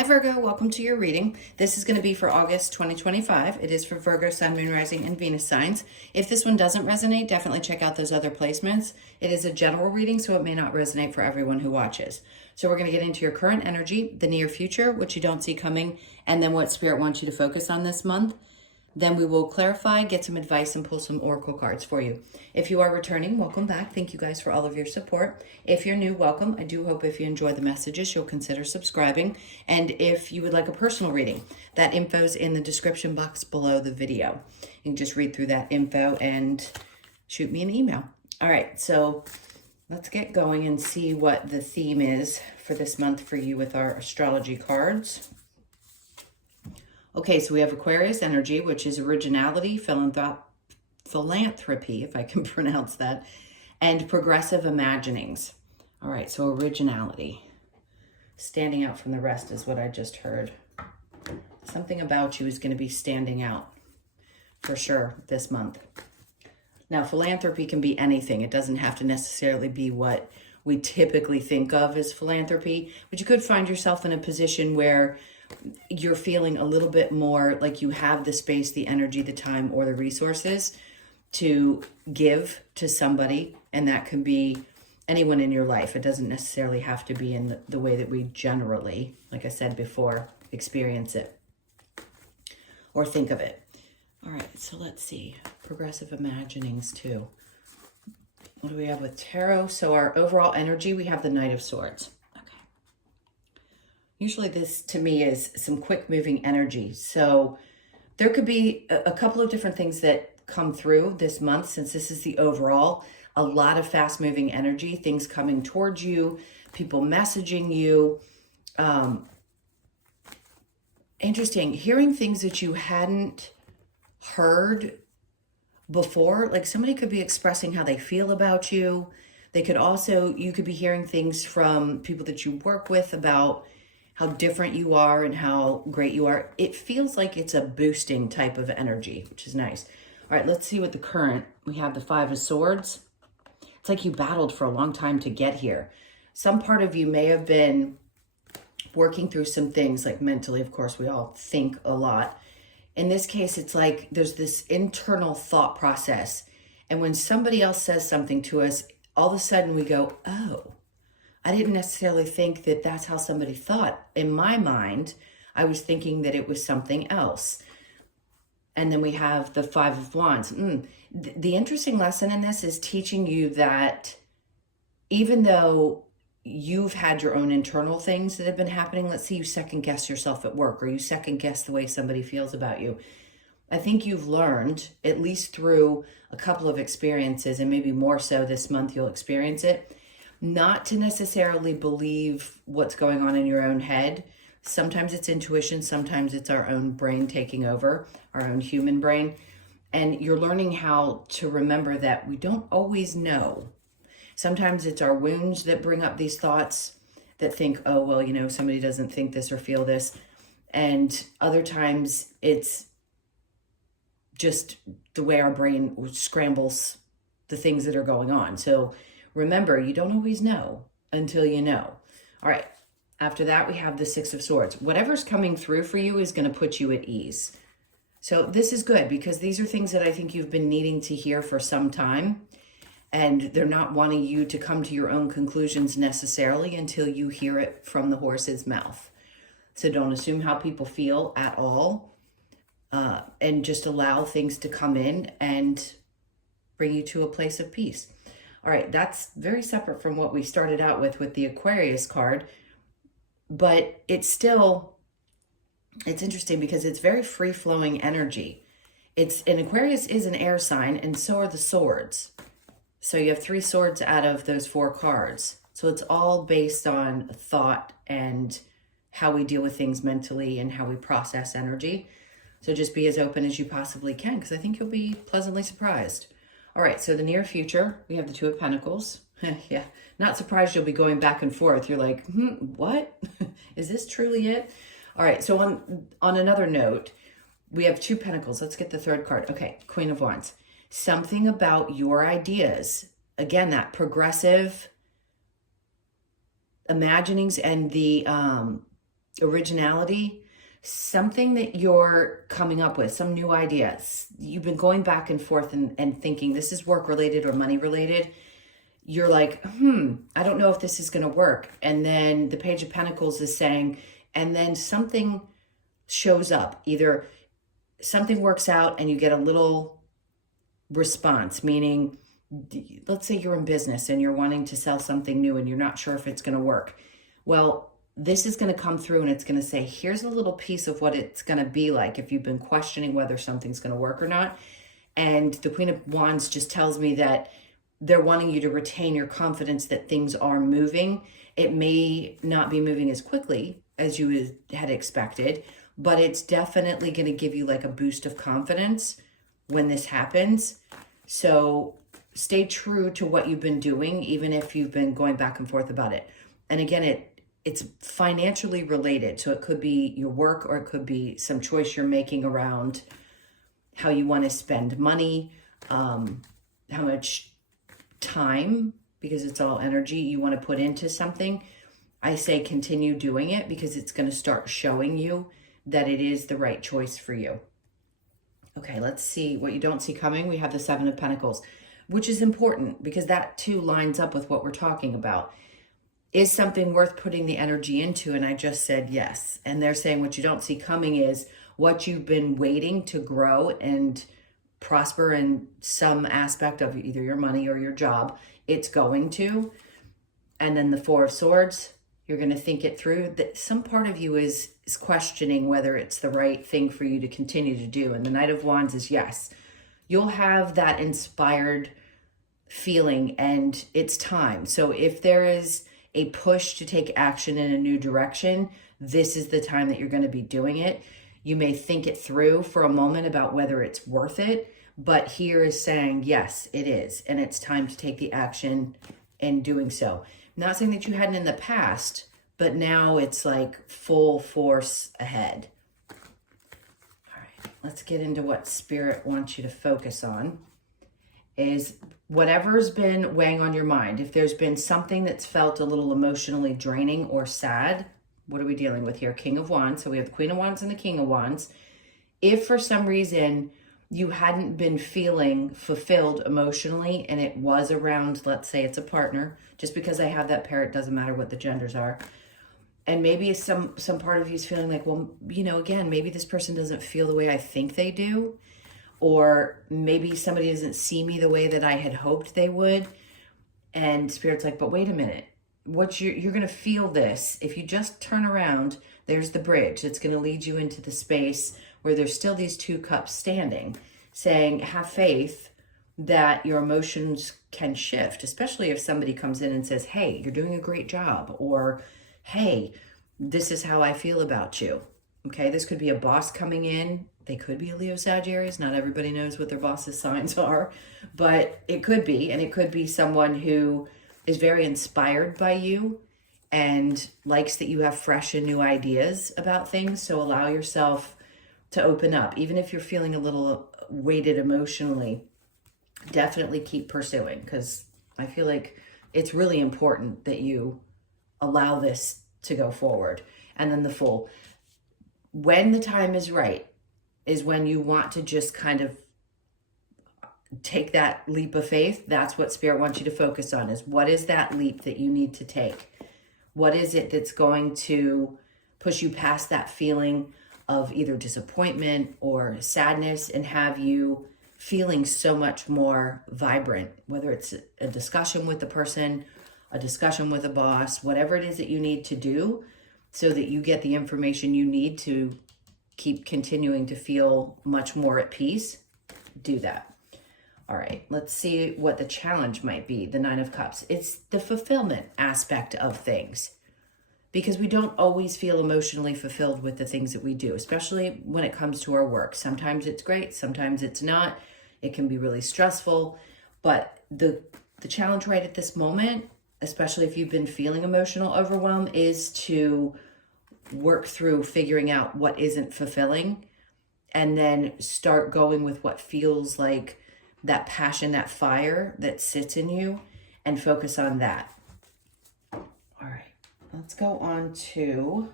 Hi Virgo, welcome to your reading. This is going to be for August 2025. It is for Virgo, Sun, Moon, Rising, and Venus signs. If this one doesn't resonate, definitely check out those other placements. It is a general reading, so it may not resonate for everyone who watches. So we're going to get into your current energy, the near future, which you don't see coming, and then what Spirit wants you to focus on this month. Then we will clarify, get some advice, and pull some oracle cards for you. If you are returning, welcome back. Thank you guys for all of your support. If you're new, welcome. I do hope if you enjoy the messages, you'll consider subscribing. And if you would like a personal reading, that info's in the description box below the video. You can just read through that info and shoot me an email. All right, so let's get going and see what the theme is for this month for you with our astrology cards. Okay, so we have Aquarius energy, which is originality, philanthropy, if I can pronounce that, and progressive imaginings. All right, so originality. Standing out from the rest is what I just heard. Something about you is going to be standing out for sure this month. Now, philanthropy can be anything. It doesn't have to necessarily be what we typically think of as philanthropy, but you could find yourself in a position where you're feeling a little bit more like you have the space, the energy, the time, or the resources to give to somebody. And that could be anyone in your life. It doesn't necessarily have to be in the way that we generally, like I said before, experience it or think of it. All right, so let's see. Progressive imaginings too. What do we have with tarot? So our overall energy, we have the Knight of Swords. Usually this, to me, is some quick moving energy. So there could be a couple of different things that come through this month, since this is the overall. A lot of fast moving energy, things coming towards you, people messaging you. Interesting, hearing things that you hadn't heard before. Like somebody could be expressing how they feel about you. They could also, you could be hearing things from people that you work with about how different you are and how great you are. It feels like it's a boosting type of energy, which is nice. All right, let's see what the current, we have the Five of Swords. It's like you battled for a long time to get here. Some part of you may have been working through some things, like mentally, of course, we all think a lot. In this case, it's like there's this internal thought process. And when somebody else says something to us, all of a sudden we go, oh, I didn't necessarily think that that's how somebody thought. In my mind, I was thinking that it was something else. And then we have the Five of Wands. The interesting lesson in this is teaching you that even though you've had your own internal things that have been happening, let's say you second guess yourself at work, or you second guess the way somebody feels about you. I think you've learned, at least through a couple of experiences, and maybe more so this month you'll experience it, not to necessarily believe what's going on in your own head. Sometimes it's intuition, sometimes it's our own brain taking over, our own human brain. And you're learning how to remember that we don't always know. Sometimes it's our wounds that bring up these thoughts that think, oh, well, you know, somebody doesn't think this or feel this. And other times it's just the way our brain scrambles the things that are going on. So remember, you don't always know until you know. All right, after that, we have the Six of Swords. Whatever's coming through for you is going to put you at ease. So this is good because these are things that I think you've been needing to hear for some time, and they're not wanting you to come to your own conclusions necessarily until you hear it from the horse's mouth. So don't assume how people feel at all, and just allow things to come in and bring you to a place of peace. All right, that's very separate from what we started out with the Aquarius card, but it's interesting because it's very free-flowing energy. And Aquarius is an air sign, and so are the swords. So you have 3 swords out of those 4 cards. So it's all based on thought and how we deal with things mentally and how we process energy. So just be as open as you possibly can, because I think you'll be pleasantly surprised. All right, so the near future, we have the Two of Pentacles. Yeah, not surprised you'll be going back and forth. You're like, what? Is this truly it? All right, so on another note, we have 2 Pentacles. Let's get the third card. Okay, Queen of Wands. Something about your ideas. Again, that progressive imaginings and the originality, something that you're coming up with, some new ideas. You've been going back and forth and thinking this is work related or money related. You're like, I don't know if this is going to work. And then the Page of Pentacles is saying, and then something shows up. Either something works out and you get a little response, meaning, let's say you're in business and you're wanting to sell something new and you're not sure if it's going to work. Well, this is going to come through and it's going to say, here's a little piece of what it's going to be like if you've been questioning whether something's going to work or not. And the Queen of Wands just tells me that they're wanting you to retain your confidence that things are moving. It may not be moving as quickly as you had expected, but it's definitely going to give you like a boost of confidence when this happens. So stay true to what you've been doing, even if you've been going back and forth about it. And again, it's financially related. So it could be your work, or it could be some choice you're making around how you want to spend money, how much time, because it's all energy, you want to put into something. I say continue doing it because it's going to start showing you that it is the right choice for you. Okay, let's see what you don't see coming. We have the Seven of Pentacles, which is important because that too lines up with what we're talking about. Is something worth putting the energy into? And I just said yes. And they're saying what you don't see coming is what you've been waiting to grow and prosper in some aspect of either your money or your job. It's going to. And then the Four of Swords, you're going to think it through. That some part of you is questioning whether it's the right thing for you to continue to do. And the Knight of Wands is yes. You'll have that inspired feeling and it's time. So if there is a push to take action in a new direction, this is the time that you're going to be doing it. You may think it through for a moment about whether it's worth it, but here is saying, yes, it is. And it's time to take the action in doing so. I'm not saying that you hadn't in the past, but now it's like full force ahead. All right, let's get into what Spirit wants you to focus on. Is whatever's been weighing on your mind. If there's been something that's felt a little emotionally draining or sad, what are we dealing with here? King of Wands. So we have the Queen of Wands and the King of Wands. If for some reason you hadn't been feeling fulfilled emotionally and it was around, let's say it's a partner, just because I have that pair, it doesn't matter what the genders are. And maybe some part of you is feeling like, well, you know, again, maybe this person doesn't feel the way I think they do. Or maybe somebody doesn't see me the way that I had hoped they would. And Spirit's like, but wait a minute. You're going to feel this. If you just turn around, there's the bridge. It's going to lead you into the space where there's still these two cups standing, saying, have faith that your emotions can shift, especially if somebody comes in and says, hey, you're doing a great job. Or, hey, this is how I feel about you. Okay, this could be a boss coming in. They could be a Leo, Sagittarius. Not everybody knows what their boss's signs are, but it could be. And it could be someone who is very inspired by you and likes that you have fresh and new ideas about things. So allow yourself to open up. Even if you're feeling a little weighted emotionally, definitely keep pursuing, because I feel like it's really important that you allow this to go forward. And then the Fool. When the time is right is when you want to just kind of take that leap of faith. That's what Spirit wants you to focus on, is what is that leap that you need to take? What is it that's going to push you past that feeling of either disappointment or sadness and have you feeling so much more vibrant, whether it's a discussion with the person, a discussion with a boss, whatever it is that you need to do so that you get the information you need to keep continuing to feel much more at peace, do that. All right, let's see what the challenge might be. The Nine of Cups. It's the fulfillment aspect of things, because we don't always feel emotionally fulfilled with the things that we do, especially when it comes to our work. Sometimes it's great, sometimes it's not. It can be really stressful, but the challenge right at this moment, especially if you've been feeling emotional overwhelm, is to work through figuring out what isn't fulfilling and then start going with what feels like that passion, that fire that sits in you, and focus on that. All right, let's go on to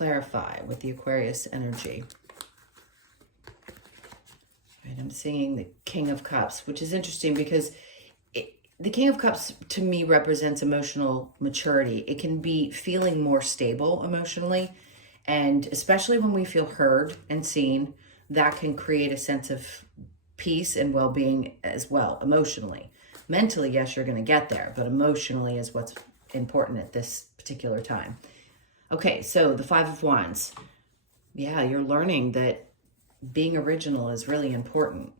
clarify with the Aquarius energy. Right, I'm seeing the King of Cups, which is interesting because the King of Cups to me represents emotional maturity. It can be feeling more stable emotionally, and especially when we feel heard and seen, that can create a sense of peace and well-being as well, emotionally. Mentally, yes, you're going to get there, but emotionally is what's important at this particular time. Okay, so the Five of Wands. Yeah, you're learning that being original is really important.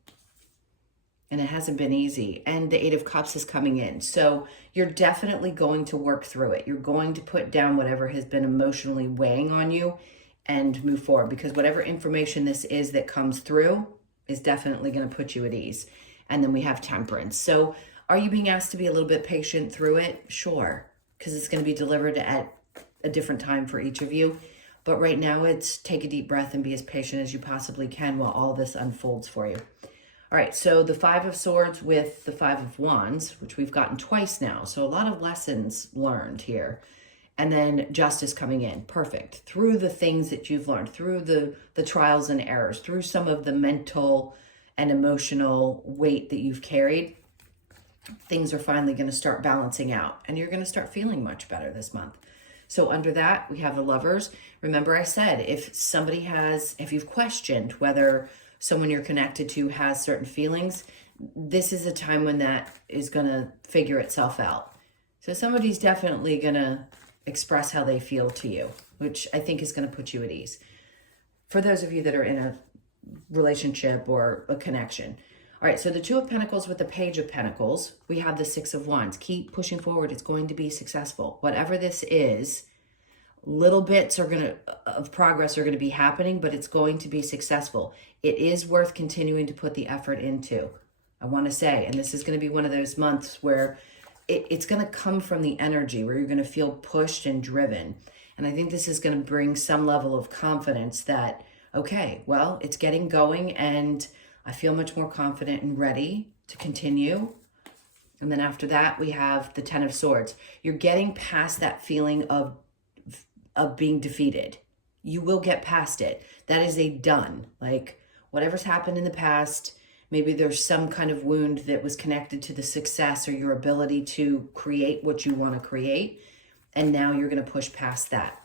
And it hasn't been easy. And the Eight of Cups is coming in. So you're definitely going to work through it. You're going to put down whatever has been emotionally weighing on you and move forward. Because whatever information this is that comes through is definitely going to put you at ease. And then we have Temperance. So are you being asked to be a little bit patient through it? Sure. Because it's going to be delivered at a different time for each of you. But right now it's take a deep breath and be as patient as you possibly can while all this unfolds for you. All right, so the Five of Swords with the Five of Wands, which we've gotten twice now. So a lot of lessons learned here. And then Justice coming in. Perfect. Through the things that you've learned, through the trials and errors, through some of the mental and emotional weight that you've carried, things are finally going to start balancing out. And you're going to start feeling much better this month. So under that, we have the Lovers. Remember I said, if you've questioned whether someone you're connected to has certain feelings, this is a time when that is going to figure itself out. So somebody's definitely going to express how they feel to you, which I think is going to put you at ease. For those of you that are in a relationship or a connection. All right, so the Two of Pentacles with the Page of Pentacles, we have the Six of Wands. Keep pushing forward. It's going to be successful. Whatever this is, little bits of progress are going to be happening, but it's going to be successful. It is worth continuing to put the effort into, I want to say. And this is going to be one of those months where it's going to come from the energy where you're going to feel pushed and driven. And I think this is going to bring some level of confidence that, okay, well, it's getting going and I feel much more confident and ready to continue. And then after that, we have the Ten of Swords. You're getting past that feeling of being defeated. You will get past it. That is a done. Like whatever's happened in the past, maybe there's some kind of wound that was connected to the success or your ability to create what you want to create. And now you're going to push past that.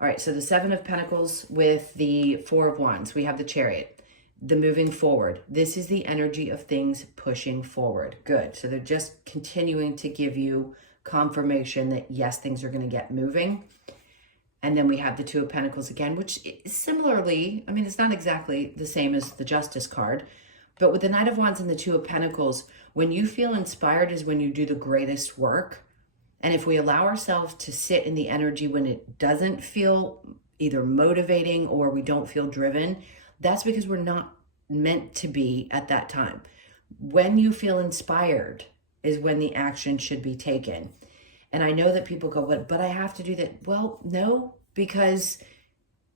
All right, so the Seven of Pentacles with the Four of Wands. We have the Chariot, the moving forward. This is the energy of things pushing forward. Good. So they're just continuing to give you confirmation that yes, things are going to get moving. And then we have the Two of Pentacles again, which is similarly, I mean, it's not exactly the same as the Justice card, but with the Knight of Wands and the Two of Pentacles, when you feel inspired is when you do the greatest work. And if we allow ourselves to sit in the energy when it doesn't feel either motivating or we don't feel driven, that's because we're not meant to be at that time. When you feel inspired is when the action should be taken. And I know that people go, but I have to do that. Well, no, because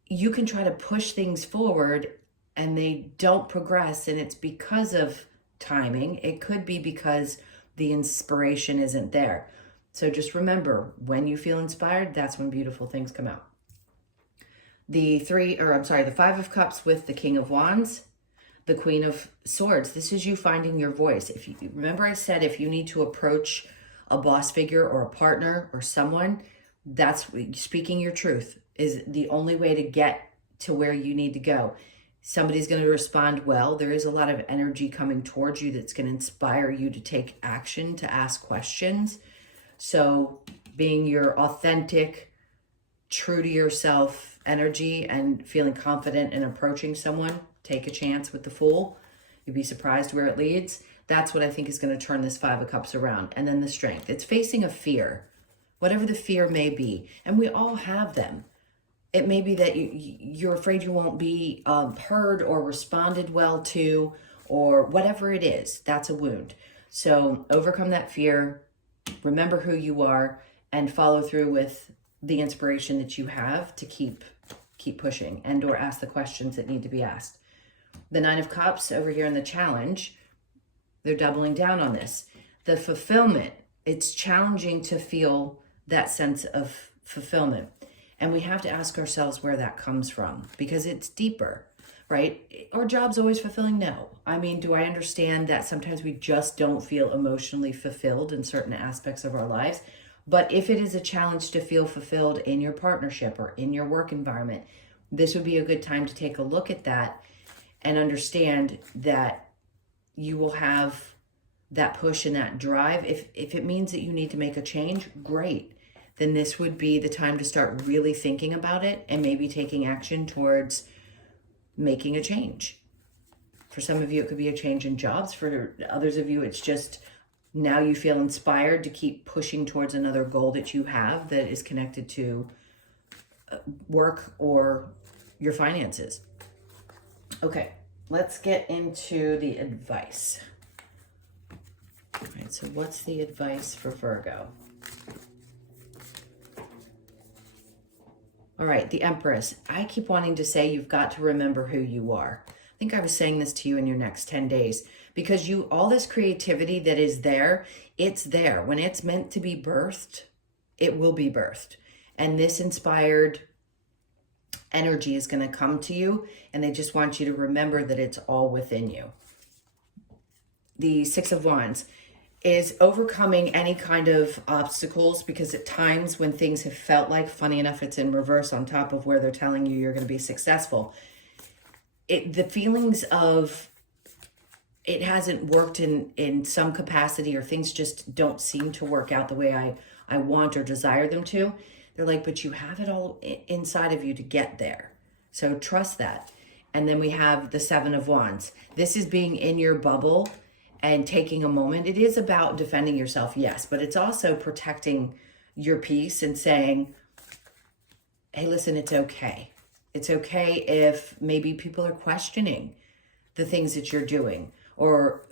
you can try to push things forward and they don't progress. And it's because of timing. It could be because the inspiration isn't there. So just remember, when you feel inspired, that's when beautiful things come out. The Five of Cups with the King of Wands, the Queen of Swords. This is you finding your voice. If you remember, I said if you need to approach a boss figure or a partner or someone, that's speaking your truth is the only way to get to where you need to go. Somebody's going to respond well. There is a lot of energy coming towards you that's going to inspire you to take action, to ask questions. So being your authentic, true to yourself energy and feeling confident in approaching someone, take a chance with the Fool. You'd be surprised where it leads. That's what I think is going to turn this Five of Cups around. And then the Strength. It's facing a fear, whatever the fear may be. And we all have them. It may be that you're afraid you won't be heard or responded well to, or whatever it is. That's a wound. So overcome that fear, remember who you are, and follow through with the inspiration that you have to keep pushing and or ask the questions that need to be asked. The Nine of Cups over here in the challenge, they're doubling down on this. The fulfillment, it's challenging to feel that sense of fulfillment. And we have to ask ourselves where that comes from, because it's deeper, right? Our job's always fulfilling? No. I mean, do I understand that sometimes we just don't feel emotionally fulfilled in certain aspects of our lives? But if it is a challenge to feel fulfilled in your partnership or in your work environment, this would be a good time to take a look at that and understand that you will have that push and that drive. If it means that you need to make a change, great. Then this would be the time to start really thinking about it and maybe taking action towards making a change. For some of you, it could be a change in jobs. For others of you, it's just now you feel inspired to keep pushing towards another goal that you have that is connected to work or your finances. Okay, let's get into the advice. All right, so what's the advice for Virgo? All right, the Empress. I keep wanting to say you've got to remember who you are. I think I was saying this to you in your next 10 days, because all this creativity that is there, it's there. When it's meant to be birthed, it will be birthed. And this inspired energy is going to come to you, and they just want you to remember that it's all within you. The Six of Wands is overcoming any kind of obstacles, because at times when things have felt like, funny enough, it's in reverse on top of where they're telling you you're going to be successful. The feelings of it hasn't worked in some capacity, or things just don't seem to work out the way I want or desire them to. They're like, but you have it all inside of you to get there. So trust that. And then we have the Seven of Wands. This is being in your bubble and taking a moment. It is about defending yourself, yes, but it's also protecting your peace and saying, hey, listen, it's okay. It's okay if maybe people are questioning the things that you're doing, or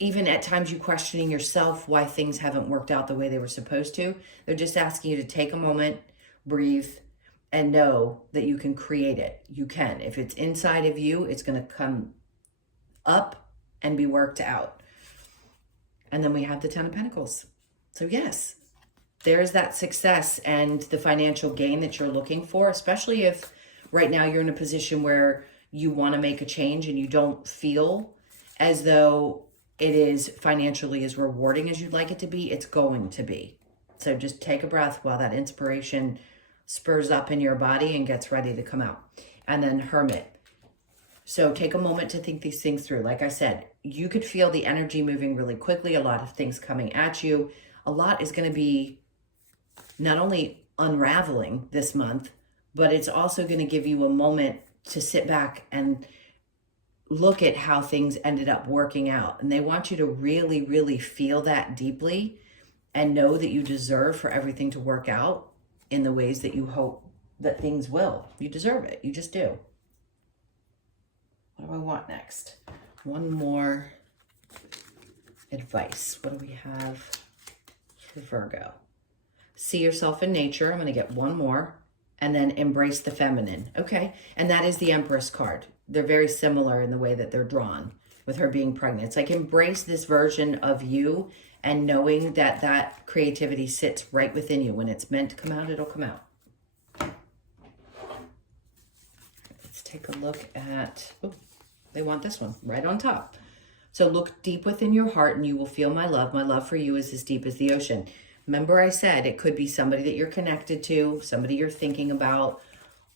even at times you questioning yourself why things haven't worked out the way they were supposed to. They're just asking you to take a moment, breathe, and know that you can create it. You can. If it's inside of you, it's going to come up and be worked out. And then we have the Ten of Pentacles. So yes, there's that success and the financial gain that you're looking for, especially if right now you're in a position where you want to make a change and you don't feel as though it is financially as rewarding as you'd like it to be. It's going to be. So just take a breath while that inspiration spurs up in your body and gets ready to come out. And then Hermit. So take a moment to think these things through. Like I said, you could feel the energy moving really quickly, a lot of things coming at you. A lot is going to be not only unraveling this month, but it's also going to give you a moment to sit back and look at how things ended up working out. And they want you to really, really feel that deeply and know that you deserve for everything to work out in the ways that you hope that things will. You deserve it. You just do. What do I want next? One more advice. What do we have for Virgo? See yourself in nature. I'm going to get one more. And then embrace the feminine. Okay. And that is the Empress card. They're very similar in the way that they're drawn, with her being pregnant. It's like embrace this version of you and knowing that that creativity sits right within you. When it's meant to come out, it'll come out. Let's take a look at, oh, they want this one right on top. So look deep within your heart and you will feel my love. My love for you is as deep as the ocean. Remember I said it could be somebody that you're connected to, somebody you're thinking about,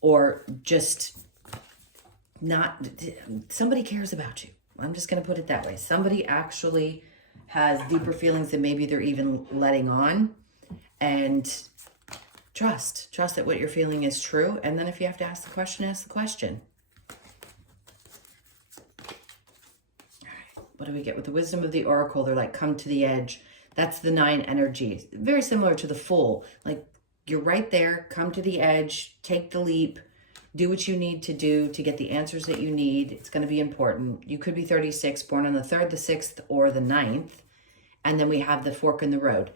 or just not, somebody cares about you. I'm just going to put it that way. Somebody actually has deeper feelings than maybe they're even letting on. And trust that what you're feeling is true. And then if you have to ask the question, ask the question. All right, what do we get with the wisdom of the oracle? They're like, come to the edge. That's the 9 energy. Very similar to the Fool. Like, you're right there. Come to the edge. Take the leap. Do what you need to do to get the answers that you need. It's going to be important. You could be 36, born on the 3rd, the 6th, or the 9th. And then we have the fork in the road.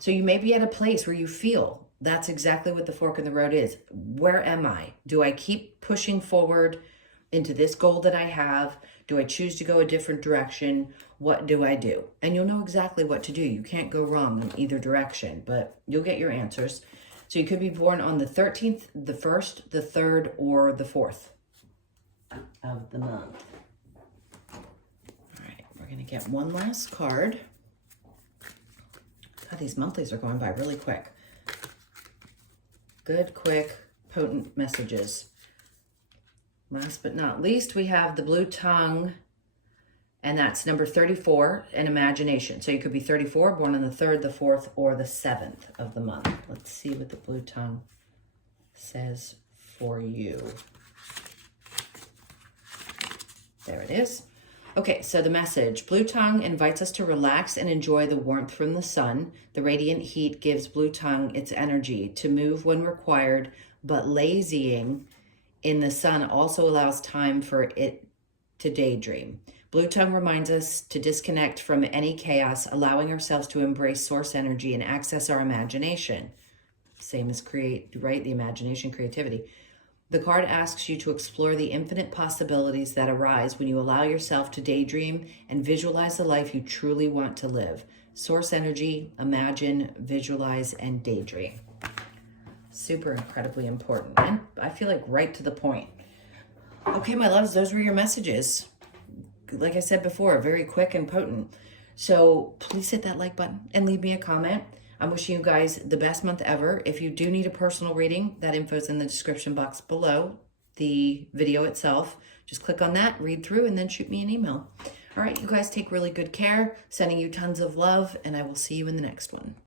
So you may be at a place where you feel that's exactly what the fork in the road is. Where am I? Do I keep pushing forward into this goal that I have? Do I choose to go a different direction? What do I do? And you'll know exactly what to do. You can't go wrong in either direction, but you'll get your answers. So you could be born on the 13th, the 1st, the 3rd, or the 4th of the month. All right, we're going to get one last card. God, these monthlies are going by really quick. Good, quick, potent messages. Last but not least, we have the blue tongue, and that's number 34, and imagination. So you could be 34, born on the 3rd, the 4th, or the 7th of the month. Let's see what the blue tongue says for you. There it is. Okay, so the message. Blue tongue invites us to relax and enjoy the warmth from the sun. The radiant heat gives blue tongue its energy to move when required, but lazying in the sun also allows time for it to daydream. Blue tongue reminds us to disconnect from any chaos, allowing ourselves to embrace source energy and access our imagination. Same as create, right? The imagination, creativity. The card asks you to explore the infinite possibilities that arise when you allow yourself to daydream and visualize the life you truly want to live. Source energy, imagine, visualize, and daydream. Super incredibly important. And I feel like right to the point. Okay, my loves, those were your messages. Like I said before, very quick and potent. So please hit that like button and leave me a comment. I'm wishing you guys the best month ever. If you do need a personal reading, that info is in the description box below the video itself. Just click on that, read through, and then shoot me an email. All right, you guys take really good care. Sending you tons of love, and I will see you in the next one.